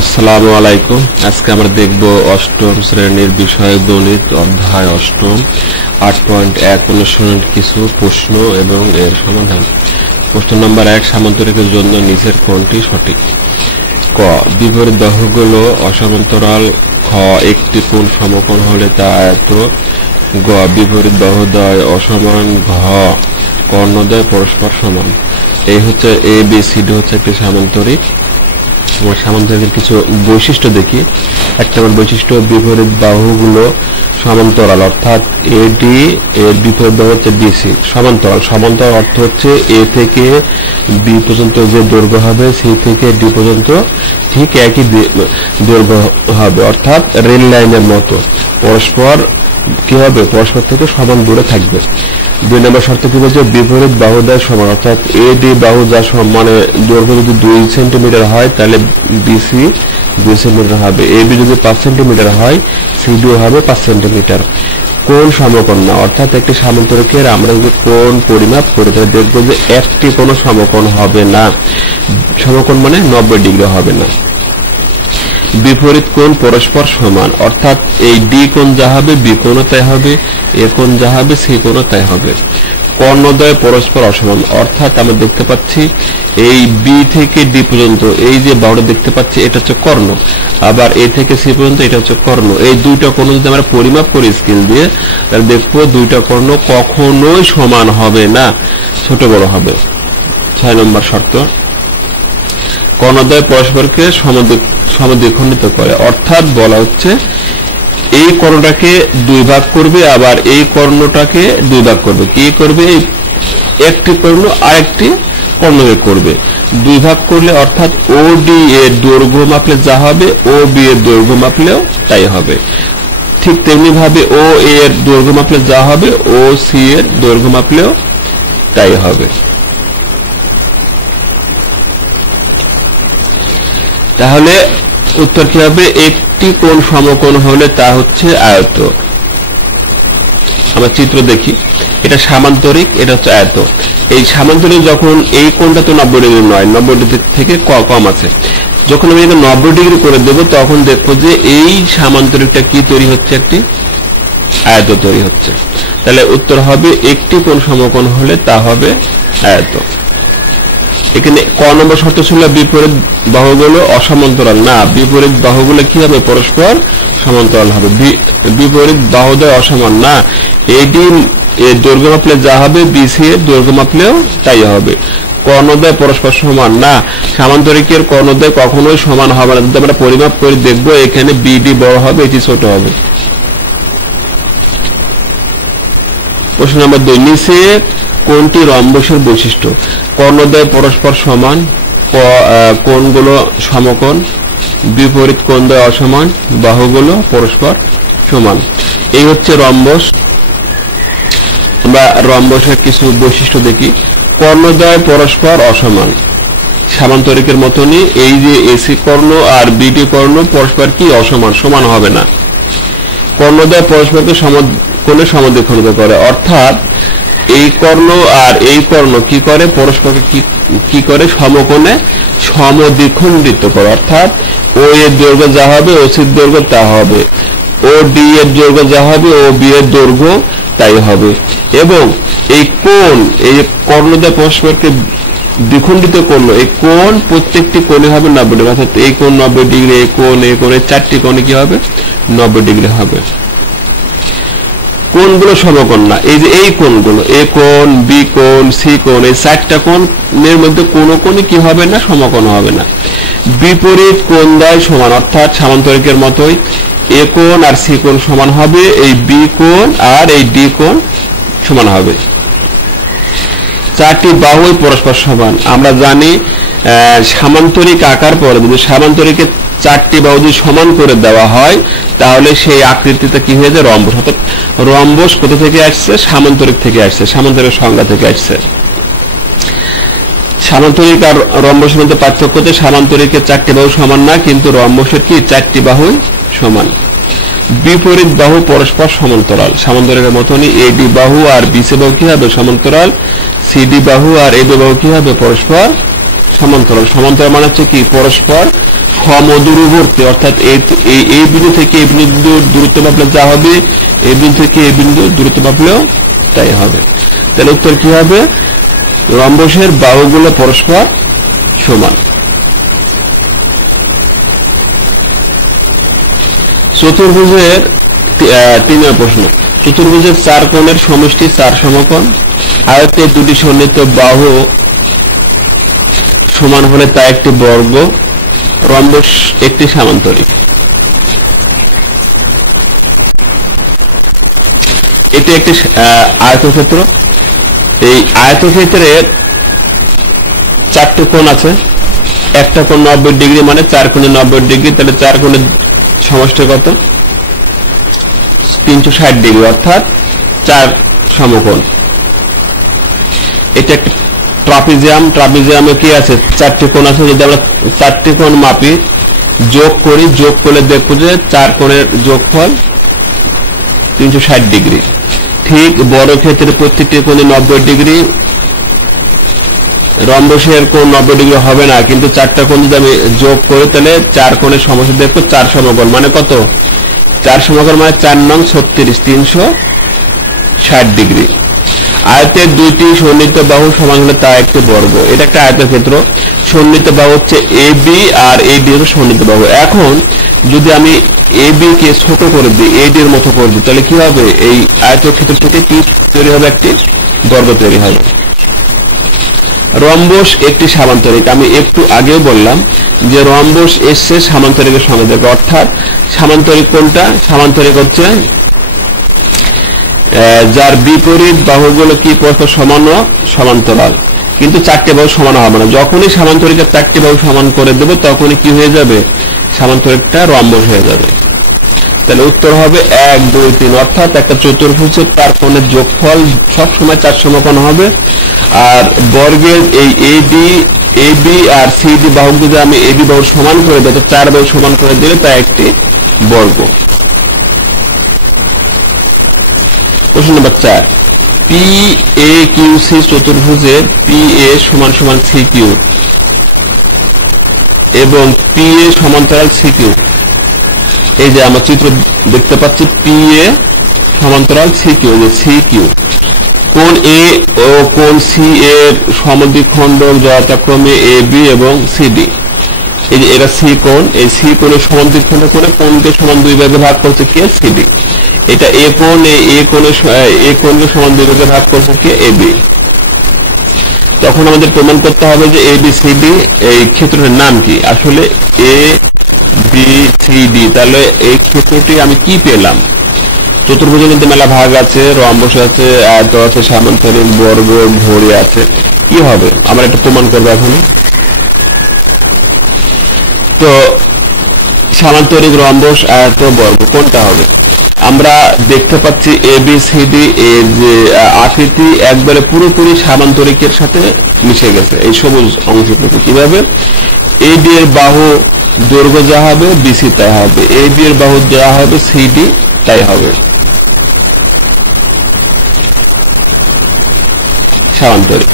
আসসালামু আলাইকুম। আজকে আমরা দেখব অষ্টম শ্রেণীর বিষয় গণিত অধ্যায় অষ্টম 8.1 অনুশীলনের কিছু প্রশ্ন এবং এর সমাধান। প্রশ্ন নম্বর 1, সামান্তরিকের জন্য নিচের কোনটি সঠিক? ক, বিপরীত বাহুগুলো অসমান্তরাল। খ, একটি কোণ সমকোণ হলে তা আয়ত। গ, বিপরীত বাহুদ্বয় অসমান। ঘ, কর্ণদ্বয় পরস্পর সমান। এই হচ্ছে এ বি সি ডি হচ্ছে একটি সামান্তরিক। সামান্তরিকের কিছু বৈশিষ্ট্য দেখি। 1 নম্বর বৈশিষ্ট্য, বিপরীত বাহুগুলো সমান্তরাল, অর্থাৎ এডি এর বিপরীত বাহু হচ্ছে বিসি। সমান্তরাল, সমান্তরাল অর্থ হচ্ছে এ থেকে বি পর্যন্ত যে দৈর্ঘ্য হবে সি থেকে ডি পর্যন্ত ঠিক একই দৈর্ঘ্য হবে, অর্থাৎ রেল লাইনের মতো পরস্পর কি হবে, পরস্পর থেকে সমান দূরে থাকবে। 2 নম্বর শর্ত কি বলছে, বিপরীত বাহুদ্বয় সমান, অর্থাৎ এডি বাহু যা মানে দৈর্ঘ্য যদি 2 সেন্টিমিটার হয় তাহলে বিসি 2 সেন্টিমিটার হবে। এবি যদি 5 সেন্টিমিটার হয় সিডিও হবে 5 সেন্টিমিটার। কোণ সমকোণ না, অর্থাৎ একটি সামান্তরিকের আমরা যদি কোণ পরিমাপ করি তাহলে দেখবো যে একটি কোনো সমকোণ হবে না। সমকোণ মানে 90 ডিগ্রি হবে না। বিপরীত কোণ পরস্পর সমান, অর্থাৎ এই ডি কোণ যা হবে বি কোণও তাই হবে, এ কোণ যা হবে সি কোণও তাই হবে। কর্ণদ্বয় পরস্পর অসমান, অর্থাৎ আমরা দেখতে পাচ্ছি এই বি থেকে ডি পর্যন্ত এই যে বাহুটা দেখতে পাচ্ছি এটা হচ্ছে কর্ণ, আবার এ থেকে সি পর্যন্ত এটা হচ্ছে কর্ণ। এই দুইটা কোণ যদি আমরা পরিমাপ করি স্কেল দিয়ে তাহলে দেখবো দুইটা কর্ণ কখনোই সমান হবে না, ছোট বড় হবে। 6 নম্বর শর্ত, কর্ণদ্বয় পরস্পরকে সমদ্বিখণ্ডিত করে, অর্থাৎ বলা হচ্ছে এই কর্ণটাকে 2 ভাগ করবে আবার এই কর্ণটাকে 2 ভাগ করবে। কি করবে, একটি কর্ণ আরেকটি কর্ণকে করবে 2 ভাগ করলে, অর্থাৎ ও ডি এর দৈর্ঘ্য মাপলে যা হবে ও বি এর দৈর্ঘ্য মাপলেও তাই হবে। ঠিক তেমনি ভাবে ও এ এর দৈর্ঘ্য মাপলে যা হবে ও সি এর দৈর্ঘ্য মাপলেও তাই হবে। তাহলে উত্তর কি হবে, একটি কোণ সমকোণ হলে তা হচ্ছে আয়ত। আমরা চিত্র দেখি, এটা সামান্তরিক, এটা হচ্ছে আয়ত। এই সামান্তরিক যখন এই কোণটা তো 90 ডিগ্রি নয়, 90 ডিগ্রি থেকে কম আছে, যখন আমি এটা 90 ডিগ্রি করে দেব তখন দেখবো যে এই সামান্তরিকটা কি তৈরি হচ্ছে, একটি আয়ত তৈরি হচ্ছে। তাহলে উত্তর হবে একটি কোণ সমকোণ হলে তা হবে আয়ত। এখানে ক নম্বর শর্ত ছিল বিপরীত বাহুগুলো অসমান্তরাল না, বিপরীত বাহুগুলো কি হবে, পরস্পর সমান্তরাল হবে। বিপরীত বাহুদ্বয় অসমান না, এডি এর দৈর্ঘ্য মাপলে যা হবে বিসি এর দৈর্ঘ্য মাপলেও তাই হবে। কর্ণদ্বয় পরস্পর সমান না, সামান্তরিকের কর্ণদ্বয় কখনোই সমান হবে না। যদি আমরা পরিমাপ করে দেখবো এখানে বিডি বড় হবে, এটি ছোট হবে। প্রশ্ন নম্বর 2, নিচে কোনটি রম্বসের বৈশিষ্ট্য? কর্ণদ্বয় পরস্পর সমান, কোণগুলো সমকোণ, বিপরীত কোণদ্বয় অসমান, বাহুগুলো পরস্পর সমান। এই হচ্ছে রম্বস। আমরা রম্বসের কিছু বৈশিষ্ট্য দেখি। কর্ণদ্বয় পরস্পর অসমান, সামান্তরিকের মতনই এই যে এসি কর্ণ আর বিডি কর্ণ পরস্পর কি অসমান, সমান হবে না। কর্ণদ্বয় পরস্পরকে কোণে সমদ্বিখণ্ডিত করে, অর্থাৎ এই কর্ণ আর এই কর্ণ কি করে, পরস্পরকে কি করে, সমকোণে সমদ্বিখণ্ডিত করে, অর্থাৎ ও এর দৈর্ঘ্য যা হবে ও সির দৈর্ঘ্য তা হবে, ও ডি এর দৈর্ঘ্য যা হবে ও বি এর দৈর্ঘ্য তাই হবে। এবং এই কোণ, এই কর্ণদ্বয় পরস্পরকে দ্বিখণ্ডিত করলো, এই কোণ প্রত্যেকটি কোণে হবে 90 ডিগ্রি, অর্থাৎ এই কোণ 90 ডিগ্রি, এই কোণ 4টি কোণে কি হবে 90 ডিগ্রি হবে। কোণগুলো সমকোণ না, এই যে এই কোণগুলো, এ কোণ, বি কোণ, সি কোণ, এই 4টা কোণের মধ্যে কোনো কোণই কি হবে না, সমকোণ হবে না। বিপরীত কোণদ্বয় সমান, অর্থাৎ সামান্তরিকের মতোই এ কোণ আর সি কোণ সমান হবে, এই বি কোণ আর এই ডি কোণ সমান হবে। 4টি বাহুই পরস্পর সমান। আমরা জানি সামান্তরিক আকার পরে যদি সামান্তরিকের 4টি বাহু যদি সমান করে দেওয়া হয় তাহলে সেই আকৃতিতে কি হয়ে যায়, রম্বস। অর্থাৎ রম্বস কোথা থেকে আসছে, সামান্তরিক থেকে আসছে, সামান্তরিক সংজ্ঞা থেকে আসছে। সামান্তরিক আর রম্বসের মধ্যে পার্থক্য হচ্ছে সামান্তরিকের 4টি বাহু সমান না, কিন্তু রম্বসের কি 4টি বাহুই সমান। বিপরীত বাহু পরস্পর সমান্তরাল, সামান্তরিকের মতনই এডি বাহু আর বিসি বাহু কি হবে সমান্তরাল, সিডি বাহু আর এবি বাহু কি হবে পরস্পর সমান্তরাল। সমান্তরাল মানে হচ্ছে কি, পরস্পর মধ্যবর্তী অর্থাৎ এই বিন্দু থেকে এই বিন্দুর দূরত্ব মাপলে যা হবে এই বিন্দু থেকে এই বিন্দুর দূরত্ব মাপলেও তাই হবে। তাহলে উত্তর কি হবে? রম্বসের বাহুগুলো পরস্পর সমান। চতুর্ভুজের 3 প্রশ্ন। চতুর্ভুজের 4 কোণের সমষ্টি 4 সমকোণ। আয়তে দুটি সন্নিহিত বাহু সমান হলে তা একটি বর্গ। রম্বস একটি সামান্তরিক। এটি একটি আয়তক্ষেত্র। এই আয়তক্ষেত্রের 4টি কোণ আছে। একটা কোণ 90 ডিগ্রি, মানে 4 কোণে 90 ডিগ্রি। তাহলে 4 কোণের সমষ্টি কত? 360 ডিগ্রি, অর্থাৎ 4 সমকোণ। এটা একটা ট্রাপিজিয়াম। ট্রাপিজিয়ামে কি আছে? 4টি কোণ আছে। যদি আমরা 4টি কোণ মাপি, যোগ করি, যোগ করলে দেখবো যে 4 কোণের যোগফল 360 ডিগ্রি। ঠিক বর্গক্ষেত্রের প্রত্যেকটি কোণে 90 ডিগ্রি। রম্বসের কোণ 90 ডিগ্রি হবে না, কিন্তু 4টা কোণ যদি আমি যোগ করি তাহলে 4 কোণের সমষ্টি দেখবো 4 সমকোণ। মানে কত? 4 সমকোণ মানে 4 নং 36, 360 ডিগ্রি। আয়তের দুইটি সন্নিহিত বাহু সমান হলে তা একটি বর্গ। এটা একটা আয়তক্ষেত্র। সন্নিহিত বাহু হচ্ছে AB আর AD হলো সন্নিহিত বাহু। এখন যদি আমি AB কে ছোট করে দিই, AD এর মতো করে দিই, তাহলে কি হবে? এই আয়তক্ষেত্র থেকে কি তৈরি হবে? একটি বর্গ তৈরি হবে। রম্বস একটি সামান্তরিক। আমি একটু আগেও বললাম যে রম্বস এসছে সামান্তরিকের সঙ্গে দেখো, অর্থাৎ সামান্তরিক কোনটা? সামান্তরিক হচ্ছে যার বিপরীত বাহুগুলো কি পরস্পর সমান ও সমান্তরাল, কিন্তু 4টে বাহু সমান হবে না। যখনই সামান্তরিকের 4টে বাহু সমান করে দেব তখনই কি হয়ে যাবে? সামান্তরিকটা রম্বস হয়ে যাবে। তাহলে উত্তর হবে 1, 2, 3, অর্থাৎ একটা চতুর্ভুজের 4 কোণের যোগফল সবসময় 4 সমকোণ হবে। আর বর্গের এই AB আর CD বাহু যদি আমি AB বাহু সমান করে দিই, 4 বাহু সমান করে দিলে তা একটি বর্গ। প্রশ্ন নম্বর 4। PAQC চতুর্ভুজের PA সমান সমান CQ এবং PA সমান্তরাল CQ। এই যে আমরা চিত্র দেখতে পাচ্ছি, PA সমান্তরাল CQ, যে CQ। কোণ A ও কোণ C এর সমদ্বিখণ্ডক যথাক্রমে AB এবং CD। এই যে এরা C কোণ, এই C কোণের সমদ্বিখণ্ডক করে কোণকে সমান 2 ভাগে ভাগ করছে কে? CD। এটা A কোণ, এই A কোণকে সমান 2 ভাগে ভাগ করছে কে? AB। তখন আমাদের প্রমাণ করতে হবে যে ABCD এই ক্ষেত্রটির নাম কি? আসলে ABCD। তাহলে এই ক্ষেত্রটি আমি কি পেলাম? চতুর্ভুজের মধ্যে মেলা ভাগ আছে, রম্বস আছে, আয়ত আছে, সামান্তরিক, বর্গ, ভরি আছে। কি হবে? আমরা এটা প্রমাণ করবো এখন। তো সামান্তরিক, রম্বস, আয়ত, বর্গ কোনটা হবে? আমরা দেখতে পাচ্ছি ABCD এর যে আকৃতি একবারে পুরোপুরি সামান্তরিকের সাথে মিশে গেছে। এই সবুজ অংশটুকু কিভাবে? AB এর বাহু দৈর্ঘ্য যা হবে BC তাই হবে, AB এর বাহু যা হবে CD তাই হবে। সামান্তরিক।